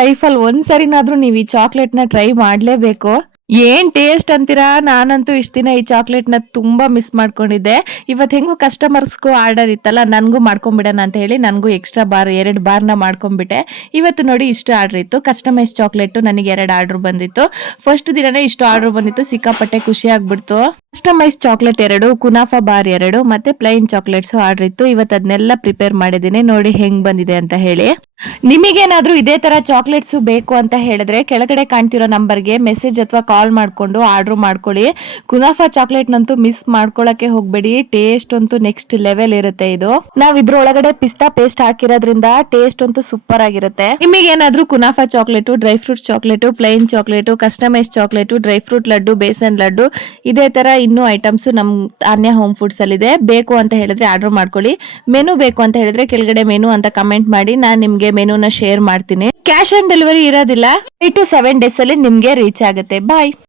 ಲೈಫಲ್ಲಿ ಒಂದ್ಸರಿನಾದ್ರೂ ನೀವು ಈ ಚಾಕ್ಲೇಟ್ ನ ಟ್ರೈ ಮಾಡ್ಲೇಬೇಕು. ಏನ್ ಟೇಸ್ಟ್ ಅಂತೀರಾ, ನಾನಂತೂ ಇಷ್ಟ ದಿನ ಈ ಚಾಕ್ಲೇಟ್ ನ ತುಂಬಾ ಮಿಸ್ ಮಾಡ್ಕೊಂಡಿದ್ದೆ. ಇವತ್ ಹೆಂಗು ಕಸ್ಟಮರ್ಸ್ಗೂ ಆರ್ಡರ್ ಇತ್ತಲ್ಲ, ನನ್ಗೂ ಮಾಡ್ಕೊಂಡ್ಬಿಡೋಣ ಅಂತ ಹೇಳಿ ನನ್ಗೂ ಎಕ್ಸ್ಟ್ರಾ 2 ಬಾರ್ನ ಮಾಡ್ಕೊಂಡ್ಬಿಟ್ಟೆ. ಇವತ್ತು ನೋಡಿ ಇಷ್ಟು ಆರ್ಡರ್ ಇತ್ತು. ಕಸ್ಟಮೈಸ್ ಚಾಕ್ಲೇಟ್ ನನಗೆ 2 ಆರ್ಡರ್ ಬಂದಿತ್ತು. ಫಸ್ಟ್ ದಿನನೇ ಇಷ್ಟು ಆರ್ಡರ್ ಬಂದಿತ್ತು, ಸಿಕ್ಕಾಪಟ್ಟೆ ಖುಷಿ ಆಗ್ಬಿಡ್ತು. ಕಸ್ಟಮೈಸ್ ಚಾಕ್ಲೇಟ್ 2, ಕುನಾಫಾ ಬಾರ್ 2 ಮತ್ತೆ ಪ್ಲೈನ್ ಚಾಕ್ಲೇಟ್ಸ್ ಆರ್ಡರ್ ಇತ್ತು. ಇವತ್ತು ಅದನ್ನೆಲ್ಲ ಪ್ರಿಪೇರ್ ಮಾಡಿದ್ದೀನಿ, ನೋಡಿ ಹೆಂಗ್ ಬಂದಿದೆ ಅಂತ ಹೇಳಿ. ನಿಮಗೇನಾದ್ರೂ ಇದೇ ತರ ಚಾಕ್ಲೇಟ್ಸ್ ಬೇಕು ಅಂತ ಹೇಳಿದ್ರೆ ಕೆಳಗಡೆ ಕಾಣ್ತಿರೋ ನಂಬರ್ಗೆ ಮೆಸೇಜ್ ಅಥವಾ ಕಾಲ್ ಮಾಡ್ಕೊಂಡು ಆರ್ಡರ್ ಮಾಡ್ಕೊಳ್ಳಿ. ಕುನಾಫಾ ಚಾಕ್ಲೇಟ್ ನಂತೂ ಮಿಸ್ ಮಾಡ್ಕೊಳಕ್ಕೆ ಹೋಗ್ಬೇಡಿ. ಟೇಸ್ಟ್ ಅಂತೂ ನೆಕ್ಸ್ಟ್ ಲೆವೆಲ್ ಇರುತ್ತೆ. ಇದು ನಾವ್ ಇದ್ರೊಳಗಡೆ ಪಿಸ್ತಾ ಪೇಸ್ಟ್ ಹಾಕಿರೋದ್ರಿಂದ ಟೇಸ್ಟ್ ಅಂತೂ ಸೂಪರ್ ಆಗಿರುತ್ತೆ. ನಿಮಗೇನಾದ್ರೂ ಕುನಾಫಾ chocolate, dry fruit chocolate, plain chocolate, customise chocolate, dry fruit laddu, besan laddu, ಇದೇ ತರ ಇನ್ನೂ ಐಟಮ್ಸ್ ನಮ್ ತಾನ್ಯ ಹೋಮ್ ಫುಡ್ಸ್ ಅಲ್ಲಿ ಇದೆ. ಬೇಕು ಅಂತ ಹೇಳಿದ್ರೆ ಆರ್ಡರ್ ಮಾಡ್ಕೊಳ್ಳಿ. ಮೆನು ಬೇಕು ಅಂತ ಹೇಳಿದ್ರೆ ಕೆಳಗಡೆ ಮೆನು ಅಂತ ಕಮೆಂಟ್ ಮಾಡಿ, ನಾನ್ ನಿಮ್ಗೆ ಮೆನುನ ಶೇರ್ ಮಾಡ್ತೀನಿ. ಕ್ಯಾಶ್ ಆನ್ ಡೆಲಿವರಿ ಇರೋದಿಲ್ಲ. 3 to 7 days ಅಲ್ಲಿ ನಿಮ್ಗೆ ರೀಚ್ ಆಗುತ್ತೆ. ಬಾಯ್.